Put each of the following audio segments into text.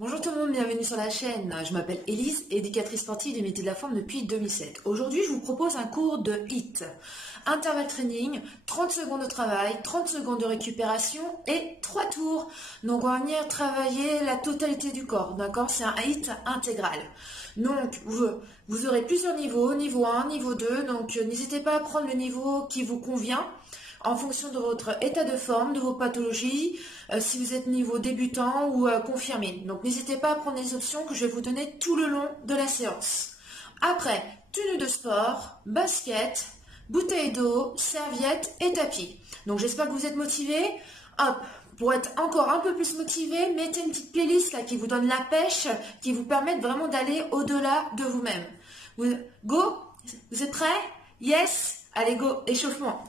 Bonjour tout le monde, bienvenue sur la chaîne. Je m'appelle Élise, éducatrice sportive du métier de la forme depuis 2007. Aujourd'hui, je vous propose un cours de HIIT. Intervalle training, 30 secondes de travail, 30 secondes de récupération et 3 tours. Donc on va venir travailler la totalité du corps, d'accord? C'est un HIIT intégral. Donc vous aurez plusieurs niveaux, niveau 1, niveau 2, donc n'hésitez pas à prendre le niveau qui vous convient en fonction de votre état de forme, de vos pathologies, si vous êtes niveau débutant ou confirmé. Donc n'hésitez pas à prendre les options que je vais vous donner tout le long de la séance. Après, tenue de sport, basket, bouteille d'eau, serviette et tapis. Donc j'espère que vous êtes motivés. Hop, pour être encore un peu plus motivé, mettez une petite playlist là qui vous donne la pêche, qui vous permette vraiment d'aller au-delà de vous-même. Go? Vous êtes prêts? Yes? Allez go, échauffement.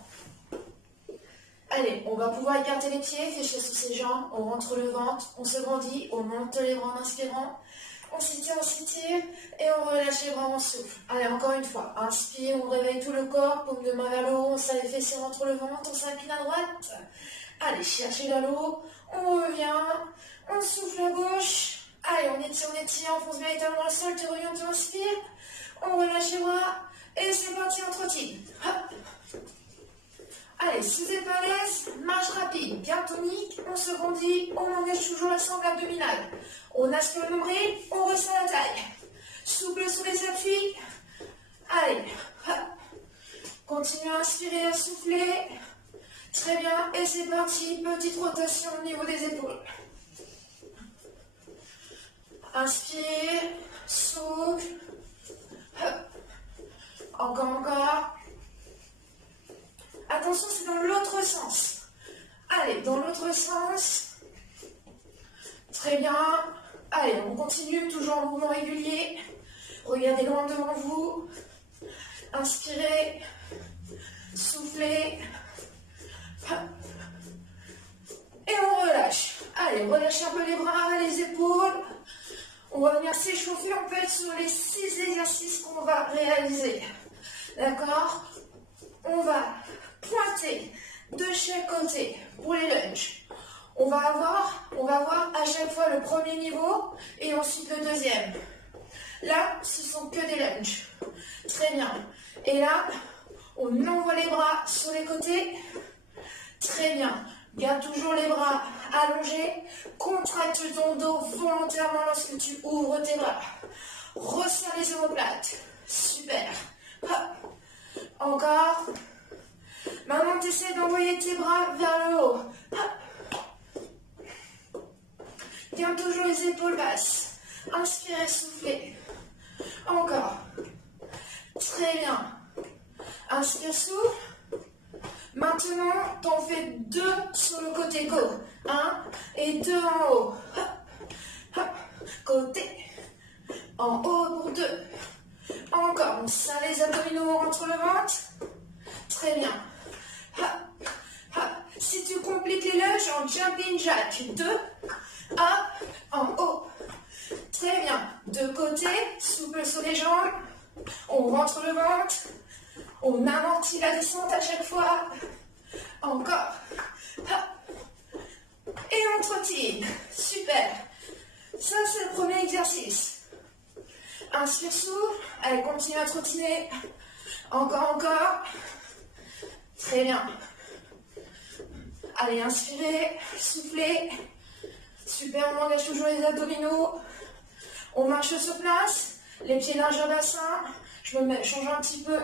Allez, on va pouvoir écarter les pieds, fléchir sous ses jambes, on rentre le ventre, on se grandit, on monte les bras en inspirant, on s'étire et on relâche les bras, on souffle. Allez, encore une fois, inspire, on réveille tout le corps, paume de main vers le haut, on serre les fessiers, on rentre le ventre, on s'incline à droite. Allez, cherchez vers le haut, on revient, on souffle à gauche. Allez, on étire, on fonce véritablement le sol, tu reviens, tu inspires, on relâche les bras, et c'est parti, on trottine. Hop. Allez, si vous êtes à l'aise, marche rapide, bien tonique, on se grandit, on engage toujours la sangle abdominale. On aspire le nombril, on resserre la taille. Souple sur les appuis. Allez, hop. Continuez à inspirer, à souffler. Très bien, et c'est parti, petite rotation au niveau des épaules. Inspire, souffle. Hop. Encore. Attention, c'est dans l'autre sens. Allez, dans l'autre sens. Très bien. Allez, on continue, toujours en mouvement régulier. Regardez loin devant vous. Inspirez. Soufflez. Et on relâche. Allez, relâchez un peu les bras, les épaules. On va venir s'échauffer. On peut être sur les 6 exercices qu'on va réaliser. D'accord? On va pointer de chaque côté pour les lunges. On va avoir à chaque fois le premier niveau et ensuite le deuxième. Là, ce sont que des lunges. Très bien. Et là, on envoie les bras sur les côtés. Très bien. Garde toujours les bras allongés. Contracte ton dos volontairement lorsque tu ouvres tes bras. Resserre les omoplates. Super. Hop. Encore. Maintenant, tu essaies d'envoyer tes bras vers le haut. Hop. Garde toujours les épaules basses. Inspirez, soufflez. Encore. Très bien. Inspire, souffle. Maintenant, t'en fais 2 sur le côté gauche. 1 et 2 en haut. Hop. Hop. Côté. En haut pour 2. Encore. On serre les abdominaux, on rentre le ventre. Très bien. Hop, hop. Si tu compliques les lunges en jumping jack, 2, hop, en haut. Très bien. De côté, souple sur les jambes. On rentre le ventre. On amortit la descente à chaque fois. Encore. Hop. Et on trottine. Super. Ça, c'est le premier exercice. Inspire, souffle. Allez, continue à trottiner. Encore. Très bien. Allez, inspirez, soufflez. Super, on engage toujours les abdominaux. On marche sur place. Les pieds largeur bassin. Je me change un petit peu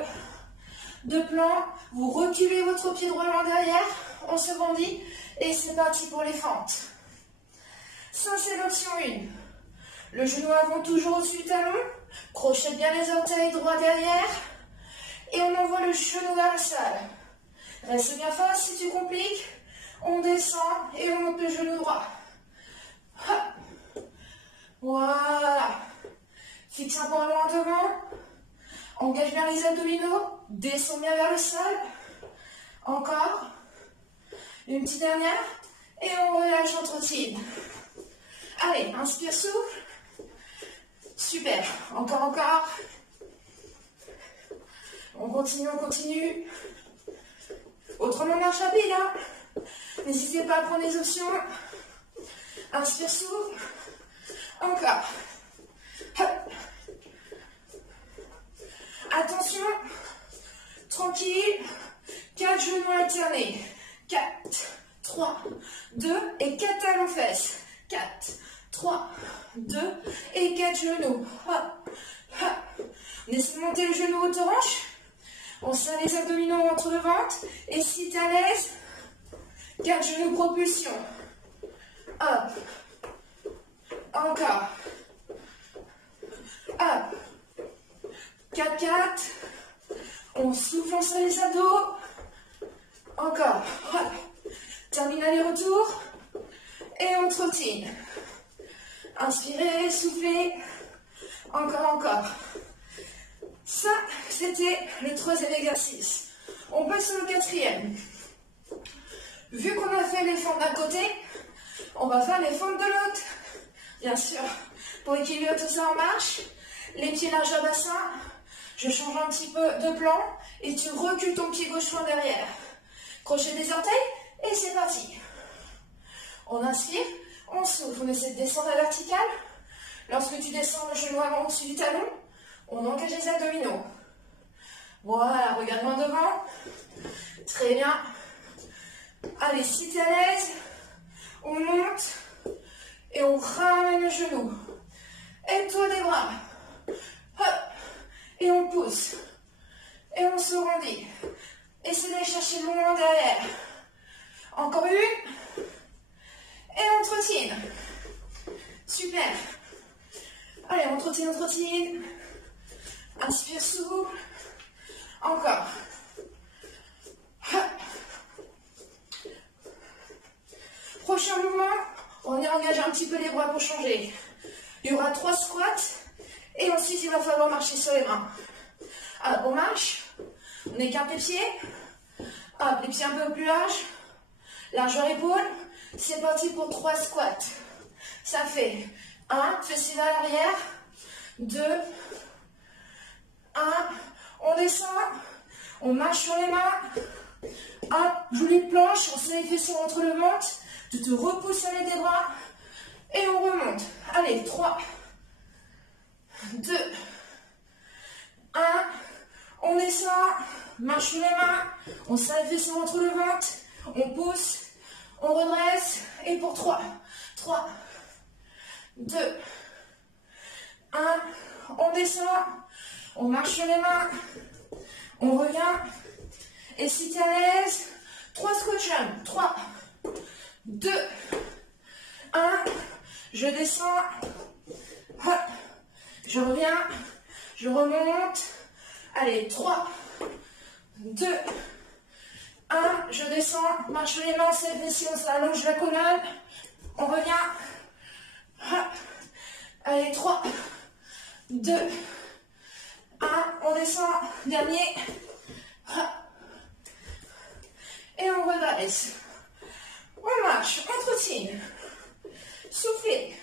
de plan. Vous reculez votre pied droit loin derrière. On se grandit. Et c'est parti pour les fentes. Ça, c'est l'option 1. Le genou avant toujours au-dessus du talon. Crochette bien les orteils droit derrière. Et on envoie le genou vers le sol. Reste bien fort, si tu compliques, on descend et on monte le genou droit. Hop. Voilà. Fixe un point loin devant. Engage bien les abdominaux. Descends bien vers le sol. Encore. Une petite dernière. Et on relâche, on trottine. Allez, inspire, souffle. Super. Encore. On continue. Autrement, marche à pied, hein. N'hésitez pas à prendre les options. Inspire, souffle. Encore. Hop. Attention. Tranquille. 4 genoux alternés. 4, 3, 2 et 4 talons fesses. 4, 3, 2 et 4 genoux. Hop, hop. On essaie de monter le genou aux hanches. On serre les abdominaux entre le ventre. Et si tu es à l'aise, 4 genoux propulsion. Hop. Encore. Hop. 4, 4. On souffle, on serre les abdos. Encore. Voilà. Termine aller-retour. Et on trottine. Inspirez, soufflez. Encore, encore. Ça, c'était le 3e exercice. On passe au 4e. Vu qu'on a fait les fentes d'un côté, on va faire les fentes de l'autre. Bien sûr. Pour équilibrer tout ça en marche, les pieds larges à bassin. Je change un petit peu de plan et tu recules ton pied gauche loin derrière. Crochet des orteils et c'est parti. On inspire, on souffle, on essaie de descendre à la verticale. Lorsque tu descends le genou avant au-dessus du talon, on engage les abdominaux. Voilà, regarde-moi devant. Très bien. Allez, si tu es à l'aise, on monte et on ramène le genou. Aide-toi des bras. Hop. Et on pousse. Et on se rendit. Essaie d'aller chercher loin derrière. Encore une. Et on trottine. Super. Allez, on trottine, on trottine. Inspire, souffle. Encore. Hop. Prochain mouvement, on y engage un petit peu les bras pour changer. Il y aura 3 squats. Et ensuite, il va falloir marcher sur les mains. Alors, on marche. On écarte les pieds. Hop, les pieds un peu plus larges. Largeur épaule. C'est parti pour 3 squats. Ça fait 1, fessiers vers l'arrière. 2, 1. On descend. On marche sur les mains. Hop, joue de planche. On serre les fessiers entre le ventre. Tu te repousses avec des bras. Et on remonte. Allez, 3, 2, 1. On descend. Marche sur les mains. On serre les fessiers entre le ventre. On pousse. On redresse. Et pour 3, 3, 2, 1. On descend. On marche sur les mains. On revient. Et si tu es à l'aise, 3 squat jump. 3, 2, 1. Je descends. Hop. Je reviens. Je remonte. Allez, 3, 2, 1. Je descends. Marche sur les mains. Cette fois-ci, on s'allonge la colonne. On revient. Hop. Allez, 3, 2, 1. On descend. Dernier. Hop. Et on redresse. On marche. On trottine. Soufflez.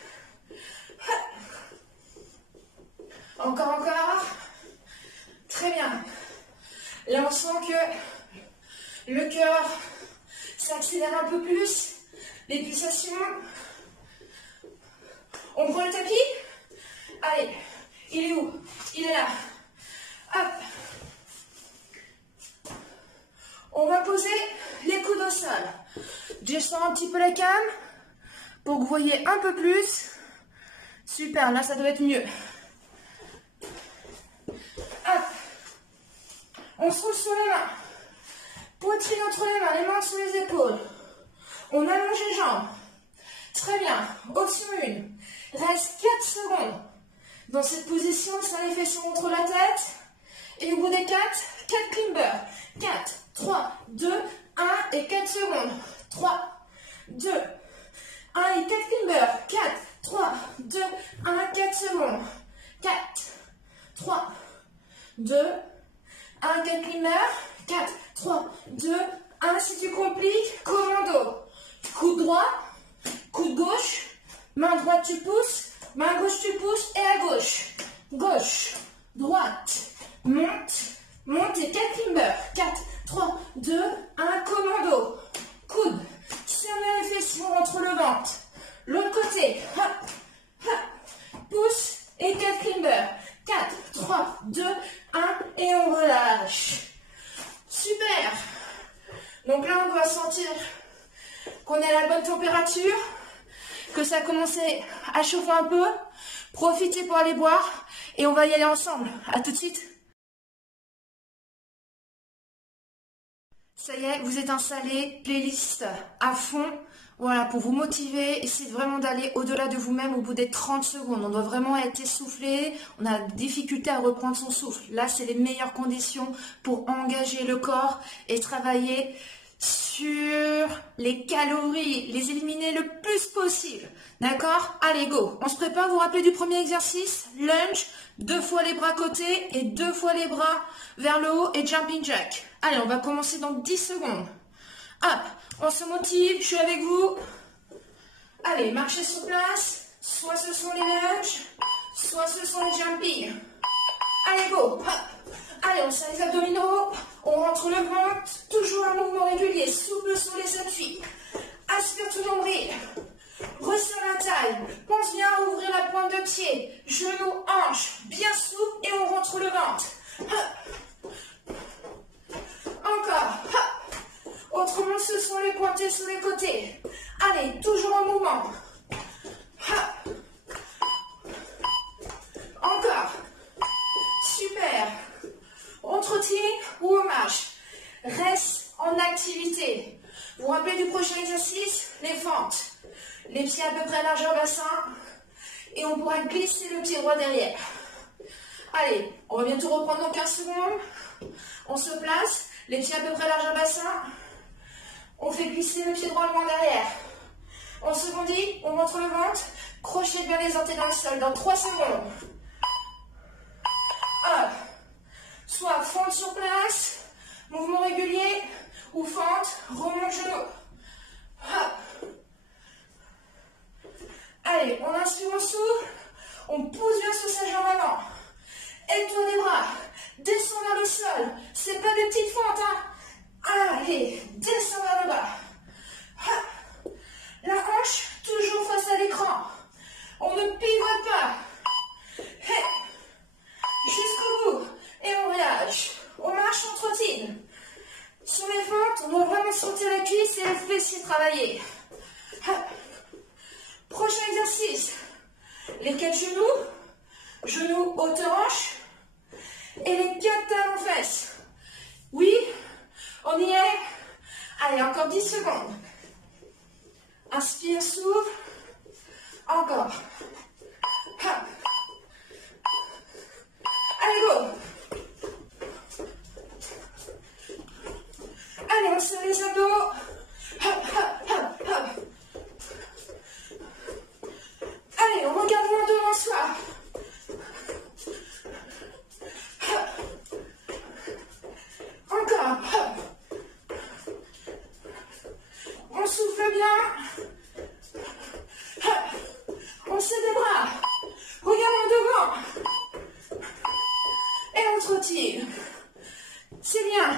Hop. Encore, encore. Très bien. Là, on sent que le cœur s'accélère un peu plus. Les pulsations. On prend le tapis. Allez. Il est où? Il est là. Hop. On va poser les coudes au sol. Descends un petit peu la came pour que vous voyez un peu plus. Super, là ça doit être mieux. Hop. On se roule sur les mains. Poitrine entre les mains, les mains sur les épaules. On allonge les jambes. Très bien. Option 1. Reste 4 secondes. Dans cette position, ça les fessiers entre la tête. Et au bout des 4, 4 climbers. 4, 3, 2, 1 et 4 secondes. 3, 2, 1 et 4 climbers. 4, 3, 2, 1, 4 secondes. 4, 3, 2, 1, 4 climbers. 4, 3, 2, 1. Si tu compliques, commando. Coude droit, coude gauche. Main droite, tu pousses. Main gauche, tu pousses. Et à gauche. Gauche, droite. Monte, monte et 4 climbers. 4, 3, 2, 1, commando. Coude, serre les fessiers entre le ventre. L'autre côté. Hop, hop. on va sentir qu'on est à la bonne température, que ça a commencé à chauffer un peu. Profitez pour aller boire et on va y aller ensemble. À tout de suite. Ça y est, vous êtes installés, playlist à fond. Voilà, pour vous motiver, essayez vraiment d'aller au-delà de vous-même au bout des 30 secondes. On doit vraiment être essoufflé, on a des difficultés à reprendre son souffle. Là, c'est les meilleures conditions pour engager le corps et travailler sur les calories, les éliminer le plus possible. D'accord? Allez, go! On se prépare, vous vous rappelez du premier exercice? Lunge, 2 fois les bras côté et 2 fois les bras vers le haut et jumping jack. Allez, on va commencer dans 10 secondes. Hop, on se motive, je suis avec vous. Allez, marchez sur place. Soit ce sont les lunges, soit ce sont les jumping. Allez, go! Hop. Allez, on serre les abdominaux, on rentre le ventre, toujours un mouvement régulier, souple sur les appuis. Aspire tout nombril, resserre la taille, pense bien à ouvrir la pointe de pied, genoux, hanches, bien souple et on rentre le ventre. Encore, autrement ce sont les pointés sur les côtés. Allez, toujours en mouvement. Encore, super. On trottine ou on marche. Reste en activité. Vous vous rappelez du prochain exercice? Les fentes. Les pieds à peu près largeur bassin. Et on pourra glisser le pied droit derrière. Allez, on va bientôt reprendre dans 15 secondes. On se place. Les pieds à peu près largeur bassin. On fait glisser le pied droit loin derrière. On se bondit, on montre le ventre. Crochez bien les orteils dans le sol. Dans 3 secondes. Hop. Soit fente sur place, mouvement régulier, ou fente, remonte genou. Hop. Allez, on inspire, on souffle, on pousse bien sur sa jambe avant. Aide-toi des bras, descends vers le sol. C'est pas des petites fentes, hein. Allez, descends vers le bas. Hop. La hanche, toujours face à l'écran. On ne pivote pas. Hey. Jusqu'au bout. Et on relâche. On marche, on trottine. Sur les fentes, on doit vraiment sentir la cuisse et les fessiers travailler. Prochain exercice. Les 4 genoux. Genoux, hauteur hanche. Et les 4 talons fesses. Oui, on y est. Allez, encore 10 secondes. Inspire, souffle. Encore. Hop. Allez, go. Allez, on serre les abdos. Hop, hop, hop, hop. Allez, on regarde loin devant soi. Hop. Encore. Hop. On souffle bien. Hop. On serre les bras. Regarde devant. Et on trottine. C'est bien.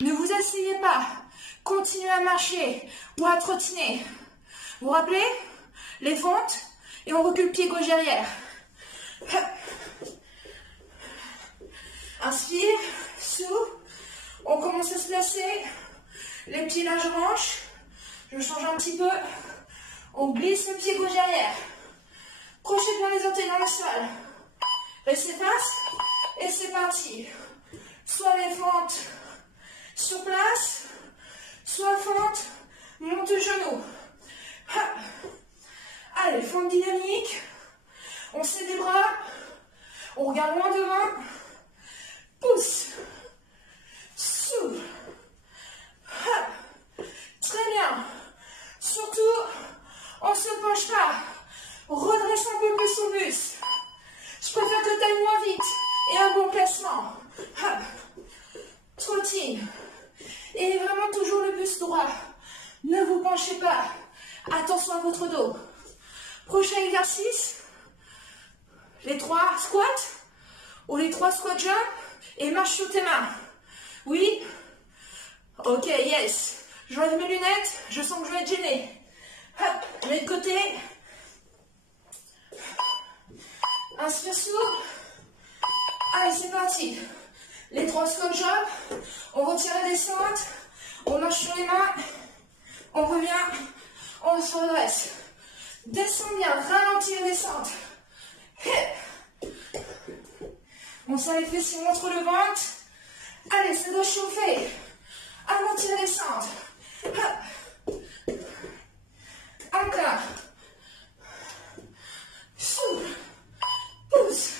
Ne vous asseyez pas. Continuez à marcher ou à trottiner. Vous vous rappelez? Les fentes et on recule pied gauche derrière. Inspire, souffle. On commence à se placer. Les pieds larges hanches. Je change un petit peu. On glisse le pied gauche derrière. Crochez bien les orteils dans le sol. Restez face et c'est parti. Soit les fentes sur place, soit fente, monte le genou. Allez, fente dynamique. On serre les bras. On regarde loin devant. Pousse. Souffle. Très bien. Surtout, on ne se penche pas. Redresse un peu plus son buste. Je préfère que tu ailles moins vite et un bon placement. Trottine. Et vraiment toujours le buste droit. Ne vous penchez pas. Attention à votre dos. Prochain exercice. Les 3 squats ou les 3 squat jump et marche sur tes mains. Oui? Ok, yes. J'enlève mes lunettes. Je sens que je vais être gênée. Hop, je mets de côté. Inspire souple. Allez, c'est parti. Les 3 squat jump. On retire la descente. On marche sur les mains. On revient. On se redresse. Descends bien. Ralentis la descente. On serre les fessiers, on montre le ventre. Allez, ça doit chauffer. Ralentis la descente. Encore. Souffle. Pousse.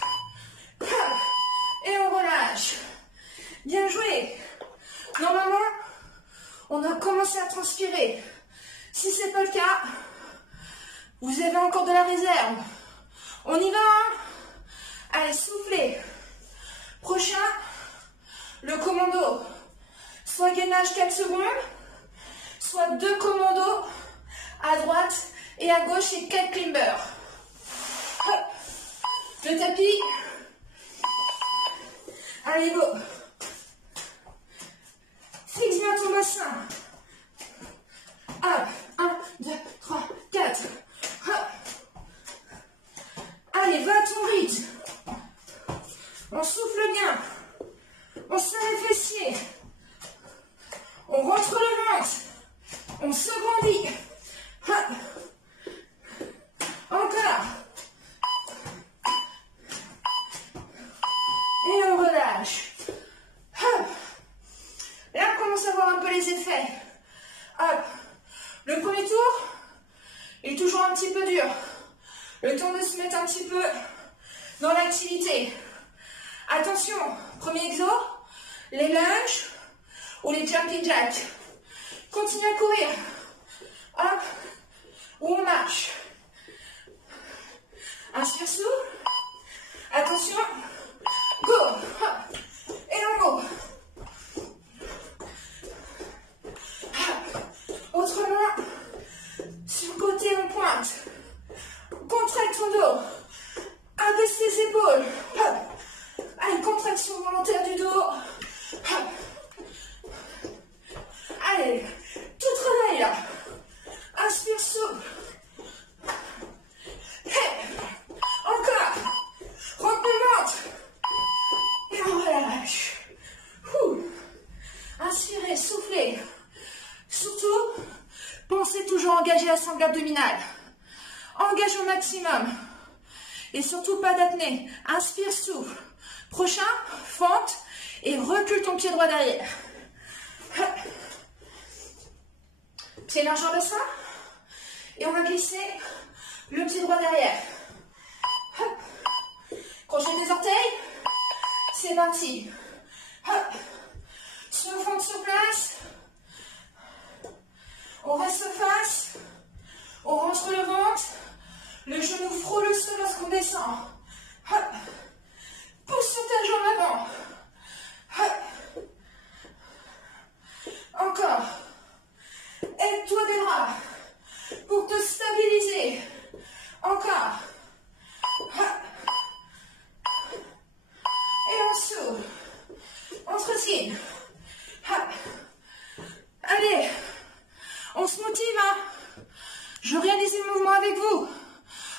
Et on relâche. Bien joué. Normalement, on a commencé à transpirer. Si ce n'est pas le cas, vous avez encore de la réserve. On y va, hein? Allez, soufflez. Prochain, le commando. Soit gainage 4 secondes, soit 2 commandos à droite et à gauche et 4 climbers. Hop. Le tapis. Allez, go. Fixe bien ton bassin. Hop. 1, 2, 3, 4. Hop. Allez, va à ton rythme. On souffle bien. On serre les fessiers. On rentre le ventre. On se grandit. Hop. Encore. Et on relâche. Hop. Là, on commence à voir un peu les effets. Hop. Le premier tour est toujours un petit peu dur. Le temps de se mettre un petit peu dans l'activité. Attention, premier exo, les lunges ou les jumping jacks. Continue à courir. Hop. Ou on marche. Inspire souffle. Attention. Go. Hop. Et on go. Autrement, sur le côté, on pointe. Contracte ton dos. Abaisse les épaules. Hop. Allez, contraction volontaire du dos. Hop. Allez, tout travail là. Inspire souple. Hey. Encore. Rentre le ventre. Et on relâche. Inspirez, soufflez. Surtout, pensez toujours à engager la sangle abdominale. Engage au maximum. Et surtout pas d'apnée. Inspire, souffle. Prochain, fente et recule ton pied droit derrière. Pied large en bassin. Et on va glisser le pied droit derrière. Crochet des orteils. C'est parti. Se fente sur place. On reste face. On rentre le ventre. Le genou frôle le sol lorsqu'on descend. Hop. Pousse sur ta jambe avant. Hop. Encore. Aide-toi des bras pour te stabiliser. Encore. Hop. Et on s'ouvre. On se retire. Hop. Allez. On se motive, hein. Je réalise le mouvement avec vous.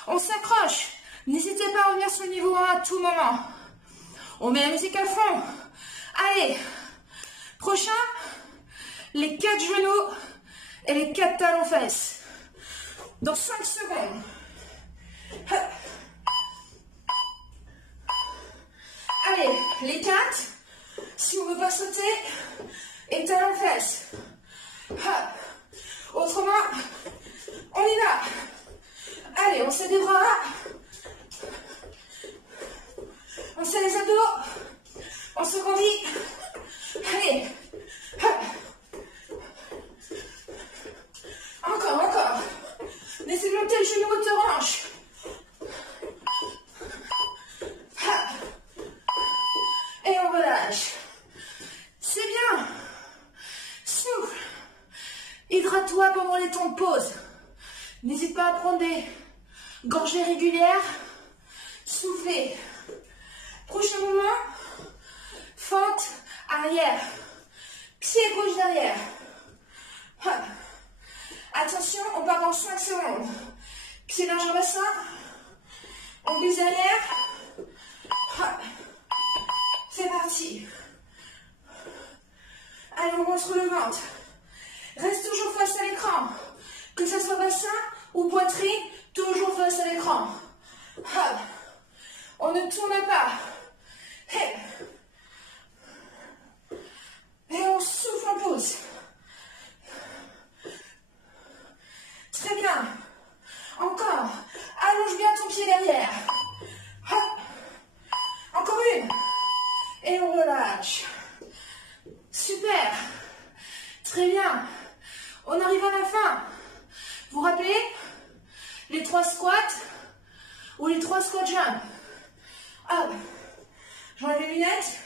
On s'accroche. N'hésitez pas à revenir sur le niveau 1 à tout moment. On met la musique à fond. Allez. Prochain, les 4 genoux et les 4 talons fesses. Dans 5 secondes. Allez, les 4. Si on ne veut pas sauter, et talons fesses. Autrement, on y va. Allez, on serre les bras. On serre les abdos. On se grandit. Allez. Encore, encore. Laissez monter le genou haute hanche. Et on relâche. C'est bien. Souffle. Hydrate-toi pendant les temps de pause. N'hésite pas à prendre des gorgées régulières. Soufflez. Prochain mouvement. Fente arrière. Pied gauche derrière. Hop. Attention, on part dans 5 secondes. Pied large en bassin. On glisse derrière. Hop. C'est parti. Allez, on rentre le ventre. Reste toujours face à l'écran. Que ce soit bassin ou poitrine, toujours face à l'écran. Hop. On ne tourne pas. Hey. Et on souffle, on pousse. Très bien. Encore. Allonge bien ton pied derrière. Hop. Encore une. Et on relâche. Super. Très bien. On arrive à la fin. Vous vous rappelez les 3 squats ou les 3 squat jump. Hop. J'enlève les lunettes.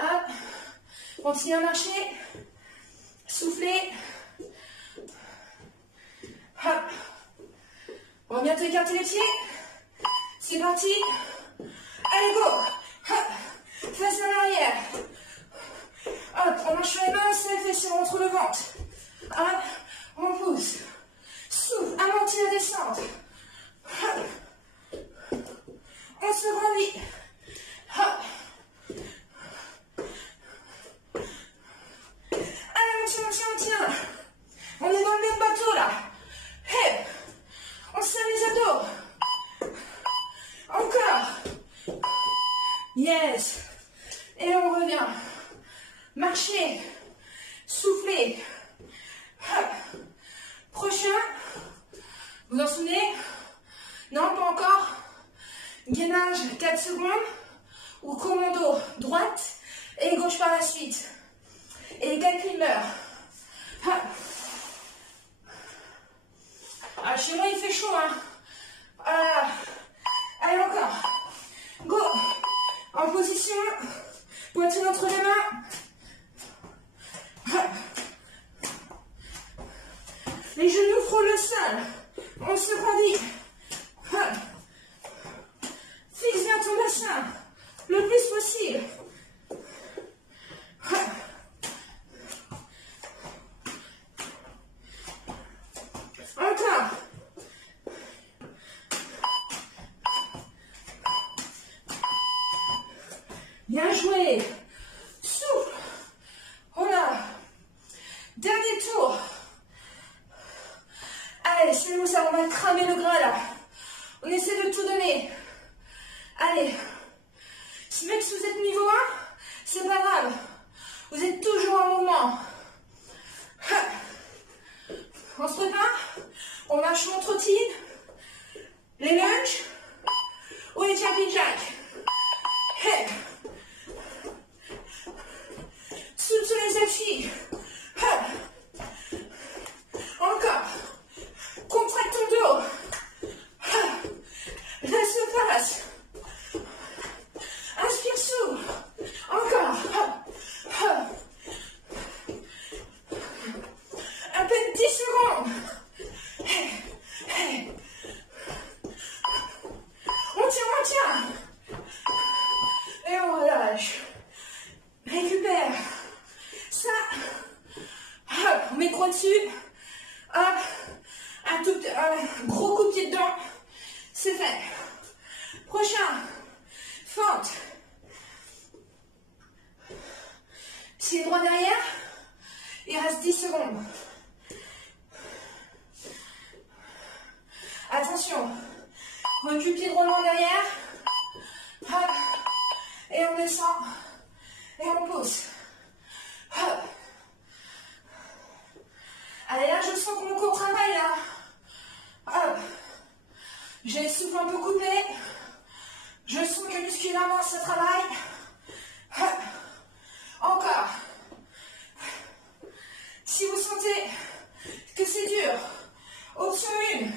Hop. Continuez à marcher. Soufflez. Hop. On va bientôt écarter les pieds. C'est parti. Allez, go. Hop. Face à l'arrière. Hop. On marche sur les mains, c'est fait sur entre le ventre. Hop. On pousse. Souffle. Amortis la descente. Hop. On se grandit. Hop. Allez, on tient. On est dans le même bateau là. Hey. On serre les abdos. Encore. Yes. Et on revient. Marchez. Soufflez. Hop. Prochain. Vous en souvenez? Non, pas encore. Gainage 4 secondes. Ou commando droite et gauche par la suite. Et 4 climbers. Hop. Ah, chez moi il fait chaud, hein. Voilà. Allez, encore. Go. En position. Poitrine entre les mains. Hop. Les genoux frôlent le sol. On se grandit. Hop. Fixe bien ton bassin. Le plus possible. Hop. Encore. Bien joué. Souffle. Voilà. Dernier tour. Allez, suivez-nous ça, on va cramer le gras là. On essaie de tout donner. Allez. Même si vous êtes niveau 1, c'est pas grave. Vous êtes toujours en mouvement. On se prépare. On marche en trottine. Les lunges. Ou les jumping jacks. Hey. Sous les appuis. Encore. Contracte ton dos. Laisse le place. Inspire sous. Encore. À peine 10 secondes. On tient. Et on relâche. Récupère. Ça. Hop, on met droit dessus. Hop. Un gros coup de pied dedans. C'est fait. Prochain. Fente. Pied droit derrière. Il reste 10 secondes. Attention. Recule pied droit loin derrière. Hop. Et on descend. Et on pousse. Hop. Allez, là, je sens que mon corps travaille, là. Hop. J'ai le souffle un peu coupé. Je sens que musculairement, ça travaille. Hop. Encore. Si vous sentez que c'est dur, option 1,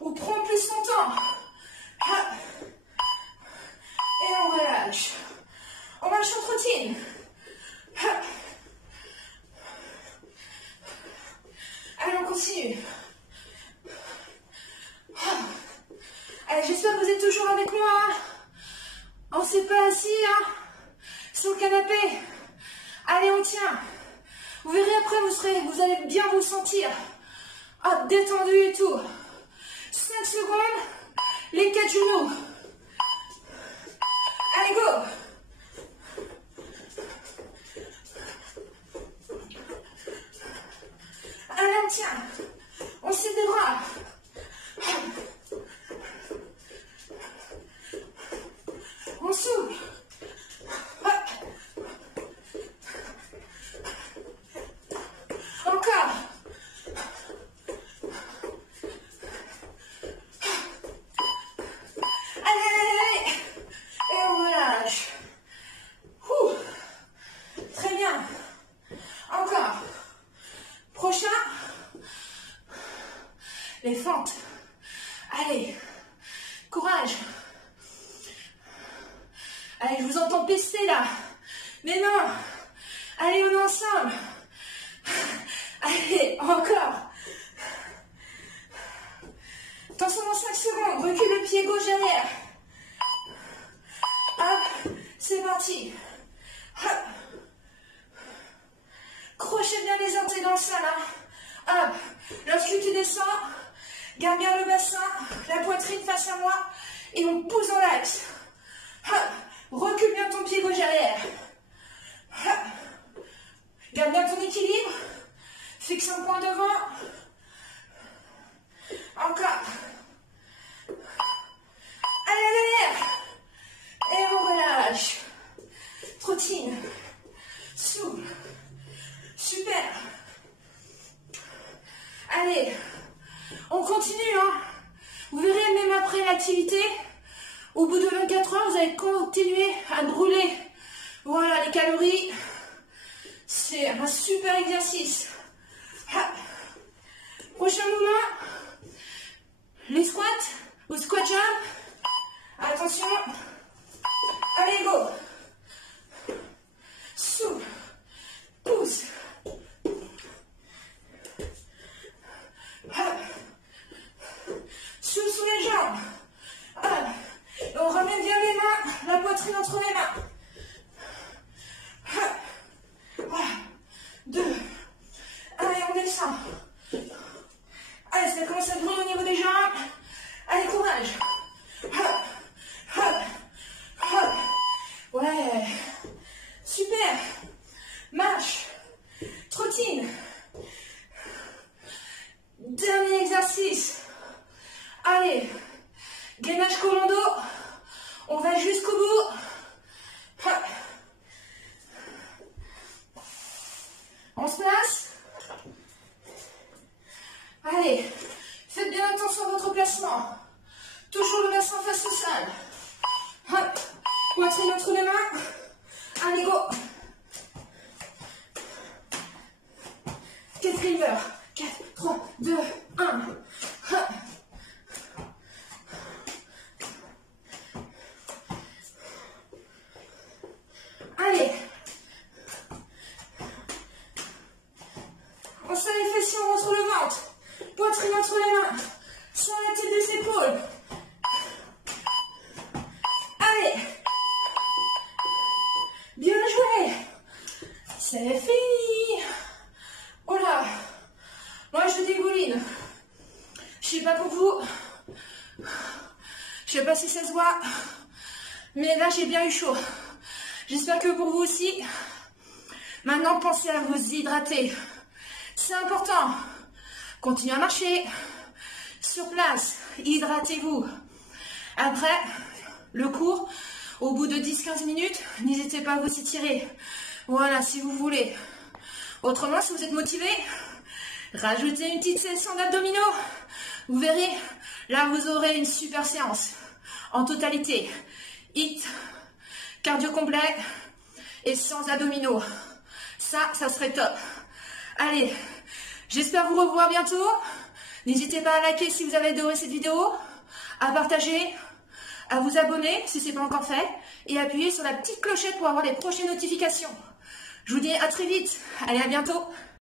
ou prends plus longtemps. Hop. Et on relâche. On marche en trottine. Hop. Allez, on continue. Allez, j'espère que vous êtes toujours avec moi. Hein. On ne s'est pas assis hein, sur le canapé. Allez, on tient. Vous verrez après, vous allez bien vous sentir. Hop, détendu et tout. 5 secondes. Les 4 genoux. Allez, go. on tient. On serre les bras. On souffle. Encore. Allez. Et on relâche. Très bien. Encore. Prochain. Les fentes. Allez. Courage. Allez, je vous entends pester là. Mais non. Allez, on est ensemble. Allez, encore. Attention dans 5 secondes. Recule le pied gauche derrière. Hop. C'est parti. Hop. Crochez bien les orteils dans le sol. Hop. Lorsque tu descends, garde bien le bassin, la poitrine face à moi. Et on pousse dans l'axe. Hop. Recule bien ton pied gauche derrière. Hop. Garde bien ton équilibre. Fixe un point devant. Encore. Allez, derrière. Et on relâche. Trottine. Souple. Super. Allez. On continue. Vous verrez, même après l'activité, au bout de 24 heures, vous allez continuer à brûler. Voilà, les calories. C'est un super exercice. Prochain mouvement. Les squats ou squat jump. Attention. Allez, go. Souple. Pousse. Souffle sous les jambes. Et on ramène bien les mains, la poitrine entre les mains. 2. Allez, on descend. Allez, ça commence à brûler au niveau des jambes. Allez, courage. Ouais. Super. Marche. Trottine. Dernier exercice. Allez. Gainage colon dos. On va jusqu'au bout. On se place. Allez. Faites bien attention à votre placement. Toujours le bassin face au sol. Poitrine entre les mains. Allez, go. Quatrième heure. 4, 3, 2, 1. Allez. On serre les fessiers, on rentre le ventre. Poitrine entre les mains. Sans la tête des épaules. Allez. Bien joué. C'est fini. Oh là. Moi, je dégouline. Je sais pas pour vous. Je sais pas si ça se voit. Mais là, j'ai bien eu chaud. J'espère que pour vous aussi. Maintenant, pensez à vous hydrater. C'est important. Continuez à marcher. Sur place, hydratez-vous. Après, le cours, au bout de 10-15 minutes, n'hésitez pas à vous étirer. Voilà, si vous voulez. Autrement, si vous êtes motivé, rajoutez une petite session d'abdominaux. Vous verrez, là, vous aurez une super séance. En totalité. HIIT, cardio complet et sans abdominaux. Ça serait top. Allez, j'espère vous revoir bientôt. N'hésitez pas à liker si vous avez adoré cette vidéo, à partager, à vous abonner si ce n'est pas encore fait, et appuyer sur la petite clochette pour avoir les prochaines notifications. Je vous dis à très vite. Allez, à bientôt.